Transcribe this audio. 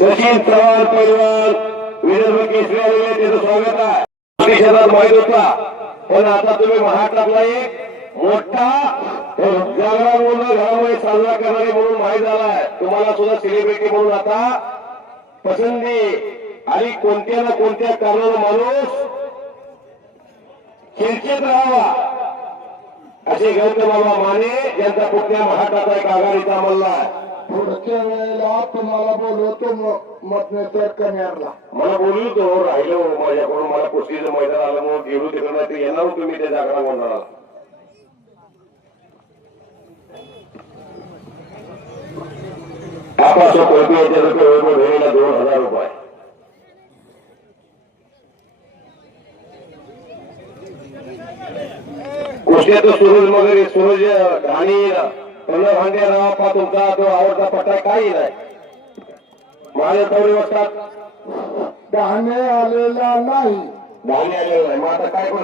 सचिन चव्हाण परिवार विदर्भ केसरी आलेले त्याचं स्वागत आहे. शहरात माहीत होता पण आता तुम्ही महाराष्ट्रातला एक मोठा जागरण म्हणून घरामध्ये साजरा करणारे म्हणून माहीत झालाय. तुम्हाला सुद्धा सेलिब्रिटी म्हणून आता पसंती. आणि कोणत्या ना कोणत्या कारणानं माणूस चर्चेत राहावा असे गौतम बाबा माने यांचा कुठल्या महाराष्ट्राचा एक आघाडीचा मल्ला आहे. पुढच्या वेळेला तुम्हाला बोलवतो म- मतनेतर कन्यारला मला बोलू तो राहिलो हो, माझ्याकडून मला कुस्तीचं मैदान आलं म्हणून गेलो तिकडे नाही येणार तुम्ही ते त्या जागरण मंडळाला आपासो कोणती याच्या रुपये दोन हजार रुपये. कुस्त्याचं सूरज वगैरे सूरज आणि पंधरा भांड्या नावापा तुमचा तो आवडता पट्टा काही नाही. माझ्या तेवढे वाजतात धान्य आलेला नाही. धान्य आलेलं नाही. मग आता काय करू